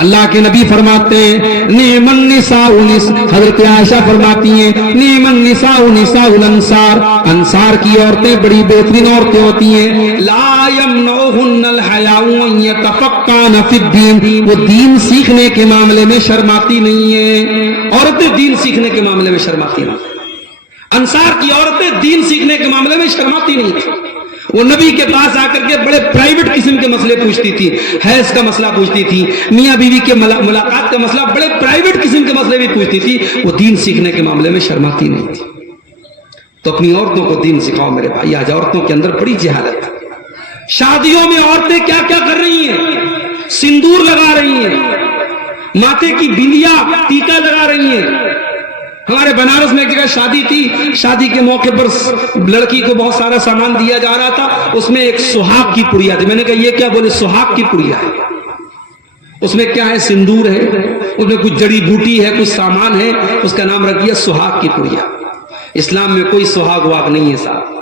اللہ کے نبی فرماتے ہیں نعم النساء، حضرت عائشہ فرماتی ہیں نعم النساء نساء الانصار، انصار کی عورتیں بڑی بہترین عورتیں ہوتی ہیں، لا یمنعهن الحیاء ان یتفقهن فی الدین، وہ دین سیکھنے کے معاملے میں شرماتی نہیں ہیں، عورتیں دین سیکھنے کے معاملے میں شرماتی نہیں، انصار کی عورتیں دین سیکھنے کے معاملے میں شرماتی نہیں تھی، وہ نبی کے پاس آ کر کے بڑے پرائیویٹ قسم کے مسئلے پوچھتی تھی، حیض کا مسئلہ پوچھتی تھی، میاں بیوی کے ملاقات کا مسئلہ، بڑے پرائیویٹ قسم کے مسئلے بھی پوچھتی تھی، وہ دین سیکھنے کے معاملے میں شرماتی نہیں تھی۔ تو اپنی عورتوں کو دین سکھاؤ میرے بھائی، آج عورتوں کے اندر بڑی جہالت ہے، شادیوں میں عورتیں کیا کیا کر رہی ہیں، سندور لگا رہی ہیں، ماتھے کی بندیا ٹیکا لگا رہی ہیں۔ ہمارے بنارس میں ایک جگہ شادی تھی، شادی کے موقع پر لڑکی کو بہت سارا سامان دیا جا رہا تھا، اس میں ایک سہاگ کی پڑیا تھی، میں نے کہا یہ کیا؟ بولے سہاگ کی پڑیا ہے، اس میں کیا ہے؟ سندور ہے، اس میں کچھ جڑی بوٹی ہے، کچھ سامان ہے، اس کا نام رکھ دیا سہاگ کی پڑیا۔ اسلام میں کوئی سہاگ واگ نہیں ہے صاحب،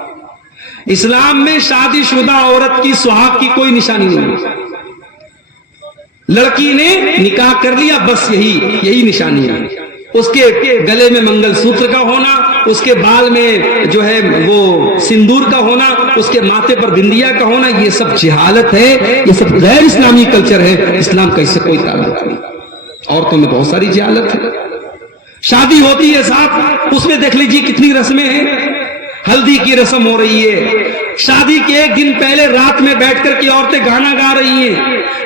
اسلام میں شادی شدہ عورت کی سہاگ کی کوئی نشانی نہیں ہے، لڑکی نے نکاح کر لیا بس یہی نشانی ہے، اس کے گلے میں منگل سوتر کا ہونا، اس کے بال میں جو ہے وہ سندور کا ہونا، اس کے ماتھے پر بندیا کا ہونا، یہ سب جہالت ہے، یہ سب غیر اسلامی کلچر ہے، اسلام کا اس سے کوئی تعلق نہیں۔ عورتوں میں بہت ساری جہالت ہے، شادی ہوتی ہے صاحب، اس میں دیکھ لیجیے کتنی رسمیں ہیں، ہلدی کی رسم ہو رہی ہے، شادی کے ایک دن پہلے رات میں بیٹھ کر کے عورتیں گانا گا رہی ہیں،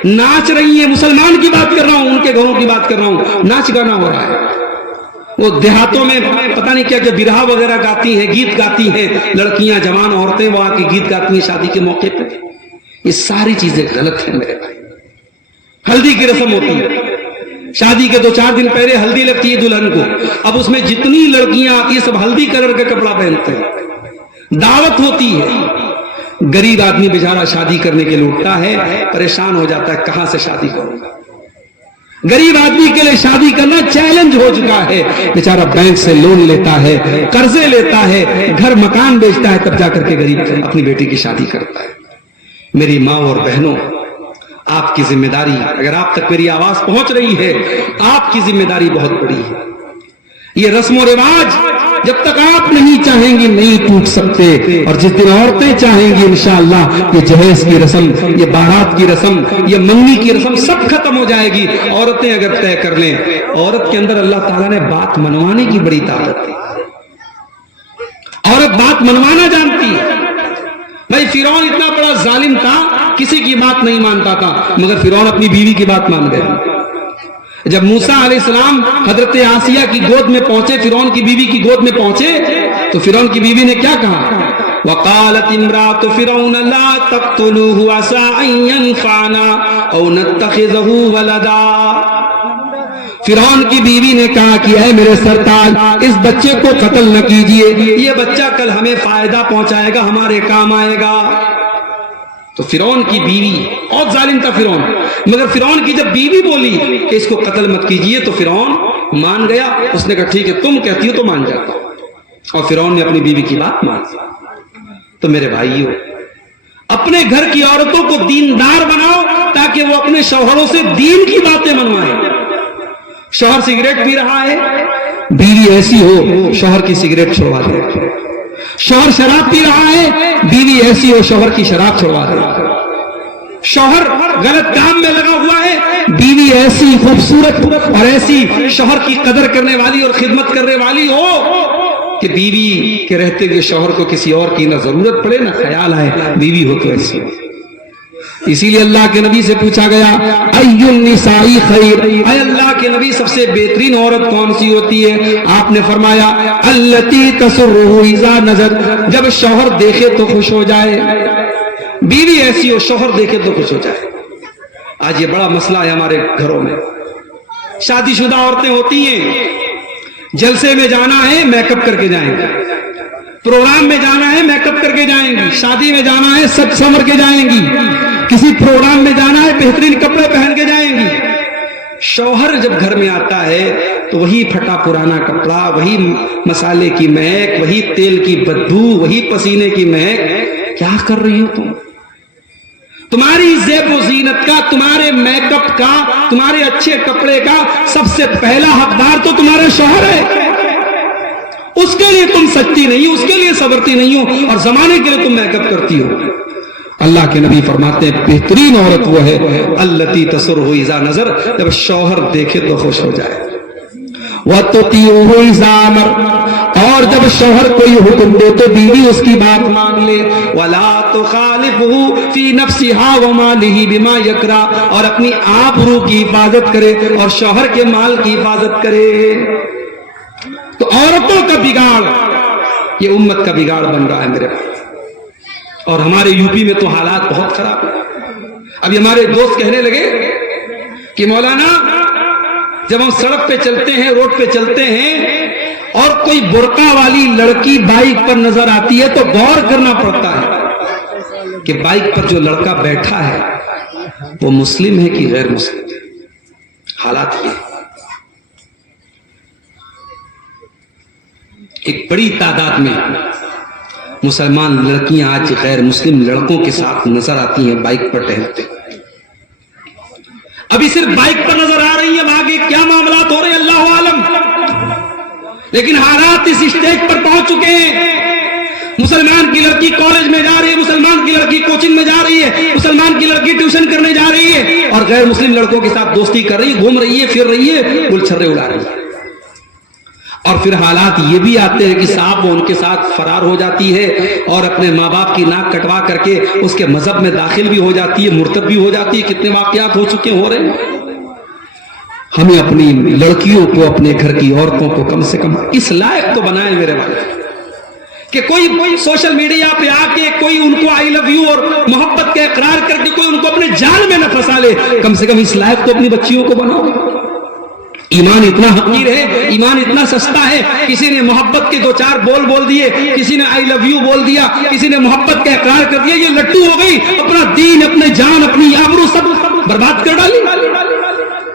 ناچ رہی ہیں، مسلمان کی بات کر رہا ہوں، ان کے گھروں کی بات کر رہا ہوں، ناچ گانا ہو رہا ہے۔ وہ دیہاتوں میں پتہ نہیں کیا کیا برہا وغیرہ گاتی ہیں، گیت گاتی ہیں، لڑکیاں جوان عورتیں وہ آ کے گیت گاتی ہیں شادی کے موقع پہ، یہ ساری چیزیں غلط ہیں میرے بھائی۔ ہلدی کی رسم ہوتی ہے، شادی کے 2-4 دن پہلے ہلدی لگتی ہے دلہن کو، اب اس میں جتنی لڑکیاں آتی ہیں سب ہلدی کلر کا کپڑا پہنتے ہیں، دعوت ہوتی ہے، غریب آدمی بیچارہ شادی کرنے کے لیے اٹھتا ہے، پریشان ہو جاتا ہے کہاں سے شادی کروں گا، غریب آدمی کے لیے شادی کرنا چیلنج ہو چکا ہے، بیچارہ بینک سے لون لیتا ہے، قرضے لیتا ہے، گھر مکان بیچتا ہے، تب جا کر کے غریب اپنی بیٹی کی شادی کرتا ہے۔ میری ماں اور بہنوں، آپ کی ذمہ داری، اگر آپ تک میری آواز پہنچ رہی ہے، آپ کی ذمہ داری بہت بڑی ہے۔ یہ رسم و رواج جب تک آپ نہیں چاہیں گی نہیں ٹوٹ سکتے، اور جس دن عورتیں چاہیں گی انشاءاللہ یہ جہیز کی رسم، یہ بارات کی رسم، یہ منگنی کی رسم سب ختم ہو جائے گی۔ عورتیں اگر طے کر لیں، عورت کے اندر اللہ تعالیٰ نے بات منوانے کی بڑی طاقت دی، عورت بات منوانا جانتی ہے۔ بھائی فرعون اتنا بڑا ظالم تھا، کسی کی بات نہیں مانتا تھا، مگر فرعون اپنی بیوی کی بات مان گیا۔ جب موسیٰ علیہ السلام حضرت آسیہ کی گود میں پہنچے، فرعون کی بیوی کی گود میں پہنچے، تو فرعون کی بیوی نے کیا کہا؟ وَقَالَتِ امْرَأَتُ فِرْعَوْنَ لَا تَقْتُلُوهُ عَسَىٰ أَن يَنفَعَنَا أَوْ نَتَّخِذَهُ وَلَدًا۔ فرعون کی بیوی نے کہا کہ اے میرے سرتاج، اس بچے کو قتل نہ کیجئے، یہ بچہ کل ہمیں فائدہ پہنچائے گا، ہمارے کام آئے گا۔ تو فرعون کی بیوی، بہت ظالم تھا فرعون، مگر فرعون کی جب بیوی بولی کہ اس کو قتل مت کیجئے تو فرعون مان گیا، اس نے کہا ٹھیک ہے تم کہتی ہو تو مان جاتا ہوں، اور فرعون نے اپنی بیوی کی بات مان لی۔ تو میرے بھائیو، اپنے گھر کی عورتوں کو دیندار بناؤ تاکہ وہ اپنے شوہروں سے دین کی باتیں منوائیں۔ شوہر سگریٹ پی رہا ہے، بیوی ایسی ہو شوہر کی سگریٹ چھوڑوا دے، شوہر شراب پی رہا ہے، بیوی ایسی ہو شوہر کی شراب چھوڑوا دے، شوہر غلط کام میں لگا ہوا ہے، بیوی ایسی خوبصورت اور ایسی شوہر کی قدر کرنے والی اور خدمت کرنے والی ہو کہ بیوی کے رہتے ہوئے شوہر کو کسی اور کی نہ ضرورت پڑے نہ خیال آئے، بیوی ہو تو ایسی ہو۔ اسی لیے اللہ کے نبی سے پوچھا گیا ای النساء خیر، اے اللہ کے نبی سب سے بہترین عورت کون سی ہوتی ہے؟ آپ نے فرمایا التی تسرہ اذا نظر، جب شوہر دیکھے تو خوش ہو جائے، بیوی ایسی ہو شوہر دیکھے تو خوش ہو جائے۔ آج یہ بڑا مسئلہ ہے ہمارے گھروں میں، شادی شدہ عورتیں ہوتی ہیں، جلسے میں جانا ہے میک اپ کر کے جائیں گے، پروگرام میں جانا ہے میک اپ کر کے جائیں گی، شادی میں جانا ہے سج سنور کے جائیں گی، کسی پروگرام میں جانا ہے بہترین کپڑے پہن کے جائیں گی۔ شوہر جب گھر میں آتا ہے تو وہی پھٹا پرانا کپڑا، وہی مسالے کی مہک، وہی تیل کی بدبو، وہی پسینے کی مہک، کیا کر رہی ہو تم؟ تمہاری زیب و زینت کا، تمہارے میک اپ کا، تمہارے اچھے کپڑے کا سب سے پہلا حقدار تو تمہارا شوہر ہے. اس کے لیے تم سچتی نہیں ہو، اس کے لیے صبرتی نہیں ہو، اور زمانے کے لیے تم میک اپ کرتی ہو. اللہ کے نبی فرماتے ہیں بہترین عورت وہ ہے التی تسرہ اذا نظر، جب شوہر دیکھے تو خوش ہو جائے. وَتُطِيعُهُ اذا امر، اور جب شوہر کوئی حکم دے تو بیوی اس کی بات مان لے. وَلَا تُخَالِفْهُ فِي نَفْسِهَا وَمَالِهِ بِمَا يَكْرَهُ، اور اپنی آبرو کی حفاظت کرے اور شوہر کے مال کی حفاظت کرے. تو عورتوں کا بگاڑ یہ امت کا بگاڑ بن رہا ہے میرے بھائی، اور ہمارے یو پی میں تو حالات بہت خراب ہیں. ابھی ہمارے دوست کہنے لگے کہ مولانا جب ہم سڑک پہ چلتے ہیں، روڈ پہ چلتے ہیں اور کوئی برقع والی لڑکی بائک پر نظر آتی ہے تو غور کرنا پڑتا ہے کہ بائک پر جو لڑکا بیٹھا ہے وہ مسلم ہے کہ غیر مسلم ہے. حالات یہ ایک بڑی تعداد میں مسلمان لڑکیاں آج غیر مسلم لڑکوں کے ساتھ نظر آتی ہیں بائک پر ٹہلتے. ابھی صرف بائک پر نظر آ رہی ہیں، آگے کیا معاملات ہو رہے ہیں اللہ عالم، لیکن حالات اس اسٹیج پر پہنچ چکے ہیں. مسلمان کی لڑکی کالج میں جا رہی ہے، مسلمان کی لڑکی کوچنگ میں جا رہی ہے، مسلمان کی لڑکی ٹیوشن کرنے جا رہی ہے، اور غیر مسلم لڑکوں کے ساتھ دوستی کر رہی ہے، گھوم رہی ہے، پھر رہی ہے، گلچھرے اڑا رہی ہے. اور پھر حالات یہ بھی آتے ہیں کہ صاحب وہ ان کے ساتھ فرار ہو جاتی ہے اور اپنے ماں باپ کی ناک کٹوا کر کے اس کے مذہب میں داخل بھی ہو جاتی ہے، مرتد بھی ہو جاتی ہے. کتنے واقعات ہو چکے ہو رہے ہیں. ہمیں اپنی لڑکیوں کو، اپنے گھر کی عورتوں کو کم سے کم اس لائق تو بنائیں میرے بھائی کہ کوئی سوشل میڈیا پہ آ کے کوئی ان کو آئی لو یو اور محبت کا اقرار کر کے کوئی ان کو اپنے جال میں نہ پھنسا لے. کم سے کم اس لائق تو اپنی بچیوں کو بناؤ. ایمان اتنا حقیر ہے، ایمان اتنا سستا ہے. کسی نے محبت کے 2-4 بول دیے، کسی نے آئی لو یو بول دیا، کسی نے محبت کا اقرار کر دیا، یہ لٹو ہو گئی، اپنا دین، اپنے جان، اپنی آبرو سب برباد کر ڈالی.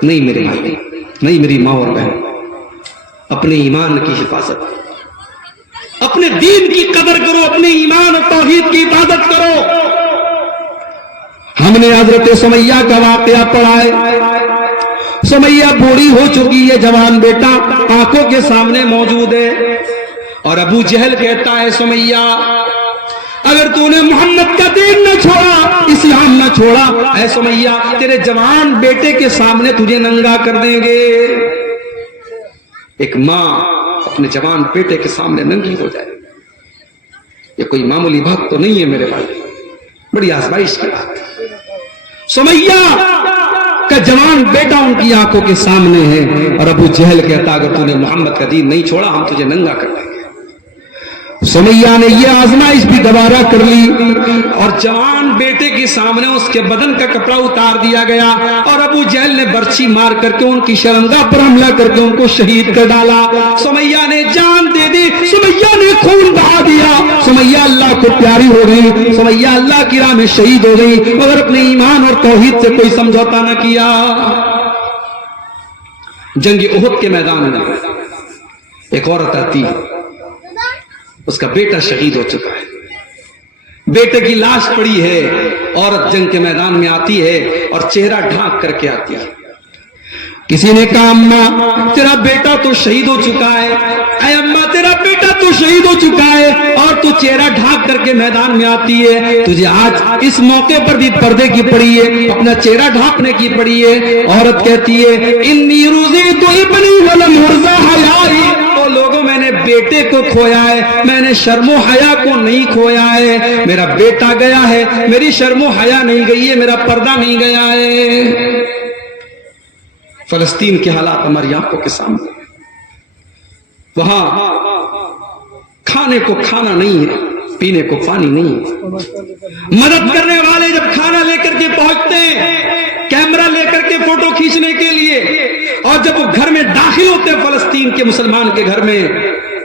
نہیں میرے بھائی، نہیں میری ماں اور بہن، اپنے ایمان کی حفاظت، اپنے دین کی قدر کرو، اپنے ایمان اور توحید کی حفاظت کرو. ہم نے حضرت سمیہ کا واقعہ پڑھا ہے. سمیہ بوڑھی ہو چکی ہے، جوان بیٹا آنکھوں کے سامنے موجود ہے، اور ابو جہل کہتا ہے سمیہ اگر تو نے محمد کا دین نہ چھوڑا، اسلام نہ چھوڑا، اے سمیہ تیرے جوان بیٹے کے سامنے تجھے ننگا کر دیں گے. ایک ماں اپنے جوان بیٹے کے سامنے ننگی ہو جائے، یہ کوئی معمولی بات تو نہیں ہے میرے بھائی، بڑی آزمائش کی بات ہے. سمیہ کا جوان بیٹا ان کی آنکھوں کے سامنے ہے، اور ابو جہل کہتا اگر تو نے محمد کا دین نہیں چھوڑا ہم تجھے ننگا کر دیں گے. سمیہ نے یہ آزمائش بھی گوارا کر لی، اور جوان بیٹے کے سامنے اس کے بدن کا کپڑا اتار دیا گیا، اور ابو جہل نے برچھی مار کر کے ان کی شرمگاہ پر حملہ کر کے ان کو شہید کر ڈالا. سمیہ نے جان دے دی، سمیہ نے خون بہا دیا، سمیہ اللہ کو پیاری ہو گئی، سمیہ اللہ کی راہ میں شہید ہو گئی، مگر اپنے ایمان اور توحید سے کوئی سمجھوتا نہ کیا. جنگ احد کے میدان میں ایک عورت آتی ہے، اس کا بیٹا شہید ہو چکا ہے، بیٹے کی لاش پڑی ہے. عورت جنگ کے میدان میں آتی ہے اور چہرہ ڈھانک کر کے آتی ہے. کسی نے کہا اماں تیرا بیٹا تو شہید ہو چکا ہے، اے اماں تیرا بیٹا تو شہید ہو چکا ہے اور تو چہرہ ڈھانک کر کے میدان میں آتی ہے، تجھے آج اس موقع پر بھی پردے کی پڑی ہے، اپنا چہرہ ڈھانکنے کی پڑی ہے. عورت کہتی ہے انی رضیت ابنی ولم ارضى حیائی، تو لوگوں میں نے بیٹے کو کھویا ہے، میں نے شرم و حیا کو نہیں کھویا ہے. میرا بیٹا گیا ہے، میری شرم و حیا نہیں گئی ہے، میرا پردہ نہیں گیا ہے. فلسطین کے حالات ہماری آنکھوں کے سامنے، وہاں کھانے کو کھانا نہیں ہے، پینے کو پانی نہیں ہے. مدد کرنے والے جب کھانا لے کر کے پہنچتے ہیں، کیمرہ لے کر کے فوٹو کھینچنے کے لیے، اور جب وہ گھر میں داخل ہوتے ہیں فلسطین کے مسلمان کے گھر میں،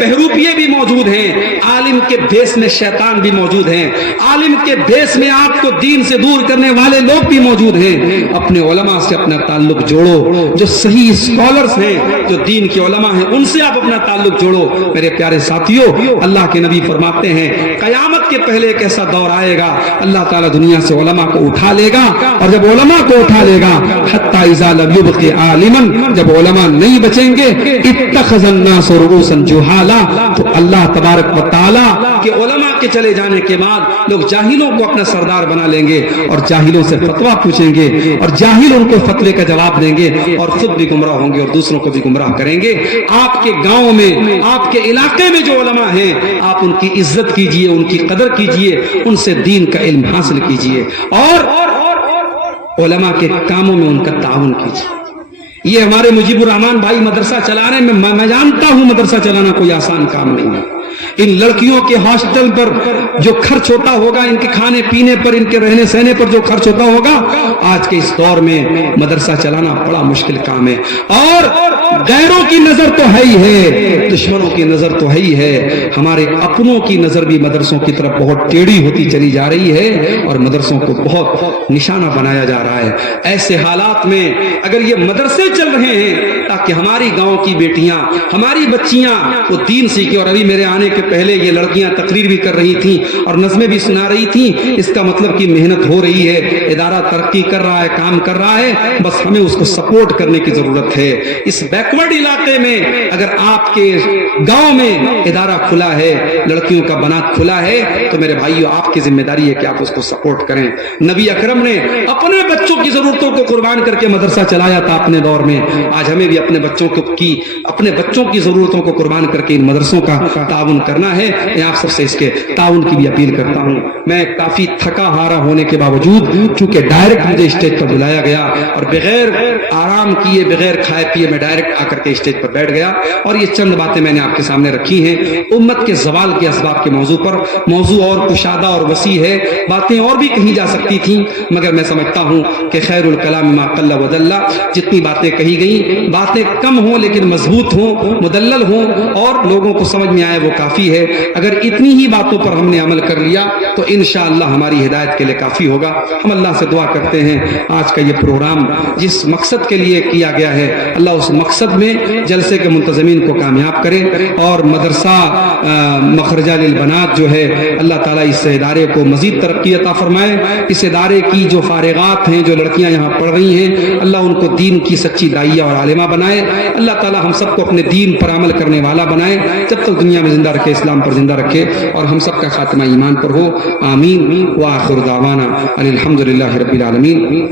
بہروپیے بھی موجود ہیں، عالم کے بھیس میں شیطان بھی موجود ہیں، عالم کے بھیس میں آپ کو دین سے دور کرنے والے لوگ بھی موجود ہیں۔ اپنے علماء سے اپنا تعلق جوڑو، جو صحیح اسکالرز ہیں، جو دین کے علماء ہیں، ان سے آپ اپنا تعلق جوڑو۔ میرے پیارے ساتھیوں، اللہ کے نبی فرماتے ہیں قیامت کے پہلے ایک ایسا دور آئے گا، اللہ تعالیٰ دنیا سے علماء کو اٹھا لے گا، اور جب علماء کو اٹھا لے گا حتی اذا لم یبق عالما، جب علماء نہیں بچیں گے، اتخذ الناس رؤوسا جہالا، تو اللہ تبارک و تعالیٰ کہ علماء کے چلے جانے کے بعد لوگ جاہلوں کو اپنا سردار بنا لیں گے، اور جاہلوں سے فتویٰ پوچھیں گے، اور جاہل ان کو فتوے کا جواب دیں گے، اور خود بھی گمراہ ہوں گے اور دوسروں کو بھی گمراہ کریں گے۔ آپ کے گاؤں میں، آپ کے علاقے میں جو علماء ہیں، آپ ان کی عزت کیجئے، ان کی قدر کیجئے، ان سے دین کا علم حاصل کیجئے، اور علماء کے کاموں میں ان کا تعاون کیجئے۔ یہ ہمارے مجیب الرحمان بھائی مدرسہ چلا رہے ہیں، میں جانتا ہوں مدرسہ چلانا کوئی آسان کام نہیں ہے۔ ان لڑکیوں کے ہاسٹل پر جو خرچ ہوتا ہوگا، ان کے کھانے پینے پر، ان کے رہنے سہنے پر جو خرچ ہوتا ہوگا، آج کے اس دور میں مدرسہ چلانا بڑا مشکل کام ہے۔ اور غیروں کی نظر تو ہے ہی ہے، دشمنوں کی نظر تو ہے ہی ہے، ہمارے اپنوں کی نظر بھی مدرسوں کی طرف بہت ٹیڑھی ہوتی چلی جا رہی ہے، اور مدرسوں کو بہت نشانہ بنایا جا رہا ہے۔ ایسے حالات میں اگر یہ مدرسے چل رہے ہیں تاکہ ہماری گاؤں کی بیٹیاں، ہماری بچیاں وہ دین سیکھیں، اور ابھی میرے آنے کے پہلے یہ لڑکیاں تقریر بھی کر رہی تھیں اور نظمیں بھی سنا رہی تھیں، اس کا مطلب کہ محنت ہو رہی ہے، ادارہ ترقی کر رہا ہے، کام کر رہا ہے، بس ہمیں اس کو سپورٹ کرنے کی ضرورت ہے۔ اس بیکورڈ علاقے میں اگر آپ کے گاؤں میں ادارہ کھلا ہے، لڑکیوں کا بنات کھلا ہے، تو میرے بھائیو آپ کی ذمہ داری ہے کہ آپ اس کو سپورٹ کریں۔ نبی اکرم نے اپنے بچوں کی ضرورتوں کو قربان کر کے مدرسہ چلایا تھا اپنے دور میں، آج ہمیں بھی اپنے بچوں کی ضرورتوں کو قربان کر کے ان مدرسوں کا تعاون کرنا ہے۔ میں آپ سب سے اس کے تعاون کی بھی اپیل کرتا ہوں۔ میں کافی تھکا ہارا ہونے کے باوجود، چونکہ ڈائریکٹ مجھے اسٹیج پر بلایا گیا اور بغیر آرام کیے، بغیر کھائے پیے میں ڈائریکٹ آ کر کے اسٹیج پر بیٹھ گیا، اور یہ چند باتیں میں نے آپ کے سامنے رکھی ہیں امت کے زوال کے اسباب کے موضوع پر۔ موضوع اور کشادہ اور وسیع ہے، باتیں اور بھی کہی جا سکتی تھیں، مگر میں سمجھتا ہوں کہ خیر الکلام ما قل و دل، جتنی باتیں کہی گئیں، باتیں کم ہوں لیکن مضبوط ہوں، مدلل ہوں، اور لوگوں کو سمجھ میں آئے وہ کافی ہے۔ اگر اتنی ہی باتوں پر ہم نے عمل کر لیا تو انشاءاللہ ہماری ہدایت کے لیے کافی ہوگا۔ ہم اللہ سے دعا کرتے ہیں آج کا یہ پروگرام جس مقصد کے لیے کیا گیا ہے، اللہ اس مقصد میں جلسے کے منتظمین کو کامیاب کرے، اور مدرسہ مخرجہ للبنات جو ہے، اللہ تعالیٰ اس ادارے کو مزید ترقی عطا فرمائے۔ اس ادارے کی جو فارغات ہیں، جو لڑکیاں یہاں پڑھ رہی ہیں، اللہ ان کو دین کی سچی داعیہ اور عالمہ بنائے۔ اللہ تعالیٰ ہم سب کو اپنے دین پر عمل کرنے والا بنائے، جب تک دنیا میں زندہ رکھے، اسلام پر زندہ رکھے، اور ہم سب کا خاتمہ ایمان پر ہو۔ آمین۔ وآخر دعوانا ان الحمد للہ رب العالمین۔